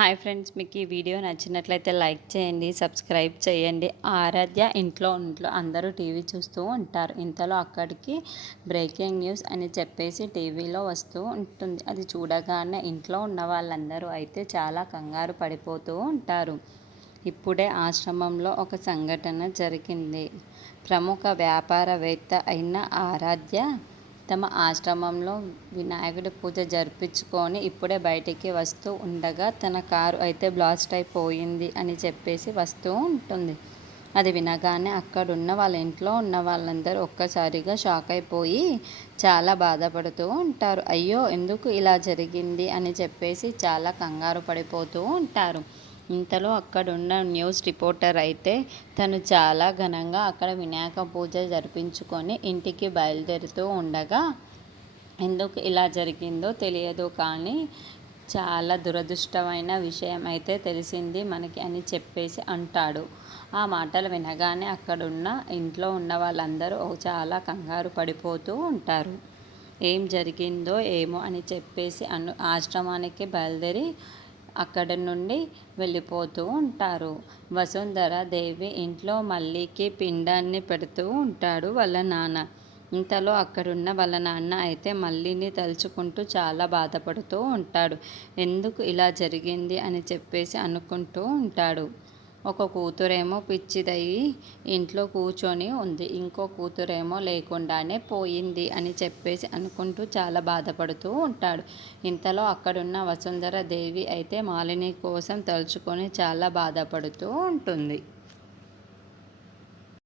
Hi friends, మీకు ఈ video నచ్చినట్లయితే లైక్ చేయండి, సబ్స్క్రైబ్ చేయండి. ఆరాధ్య ఇంట్లో అందరూ టీవీ చూస్తూ ఉంటారు. ఇంతలో అక్కడికి బ్రేకింగ్ న్యూస్ అని చెప్పేసి టీవీలో వస్తూ ఉంటుంది. అది చూడగానే ఇంట్లో ఉన్న వాళ్ళందరూ అయితే చాలా కంగారు పడిపోతూ ఉంటారు. ఇప్పుడే ఆశ్రమంలో ఒక సంఘటన జరిగింది. ప్రముఖ వ్యాపారవేత్త అయిన ఆరాధ్య తమ ఆశ్రమంలో వినాయకుడి పూజ జరిపించుకొని ఇప్పుడే బయటికి వస్తూ ఉండగా తన కారు అయితే బ్లాస్ట్ అయిపోయింది అని చెప్పేసి వస్తూ ఉంటుంది. అది వినగానే అక్కడున్న వాళ్ళ ఇంట్లో ఉన్న వాళ్ళందరూ ఒక్కసారిగా షాక్ అయిపోయి చాలా బాధపడుతూ ఉంటారు. అయ్యో, ఎందుకు ఇలా జరిగింది అని చెప్పేసి చాలా కంగారు పడిపోతూ ఉంటారు. ఇంతలో అక్కడున్న న్యూస్ రిపోర్టర్ అయితే తను చాలా ఘనంగా అక్కడ వినాయక పూజ జరిపించుకొని ఇంటికి బయలుదేరుతూ ఉండగా ఎందుకు ఇలా జరిగిందో తెలియదు, కానీ చాలా దురదృష్టమైన విషయం అయితే తెలిసింది మనకి అని చెప్పేసి అంటాడు. ఆ మాటలు వినగానే అక్కడున్న ఇంట్లో ఉన్న వాళ్ళందరూ చాలా కంగారు పడిపోతూ ఉంటారు. ఏం జరిగిందో ఏమో అని చెప్పేసి ఆశ్రమానికి బయలుదేరి అక్కడి నుండి వెళ్ళిపోతూ ఉంటారు. వసుంధర దేవి ఇంట్లో మల్లికి పిండాన్ని పెడుతూ ఉంటాడు వాళ్ళ నాన్న. ఇంతలో అక్కడున్న వాళ్ళ నాన్న అయితే మల్లిని తలుచుకుంటూ చాలా బాధపడుతూ ఉంటాడు. ఎందుకు ఇలా జరిగింది అని చెప్పేసి అనుకుంటూ ఉంటాడు. ఒక కూతురేమో పిచ్చిదయ్యి ఇంట్లో కూర్చొని ఉంది, ఇంకో కూతురేమో లేకుండానే పోయింది అని చెప్పేసి అనుకుంటూ చాలా బాధపడుతూ ఉంటాడు. ఇంతలో అక్కడున్న వసుంధర దేవి అయితే మాలిని కోసం తలుచుకొని చాలా బాధపడుతూ ఉంటుంది.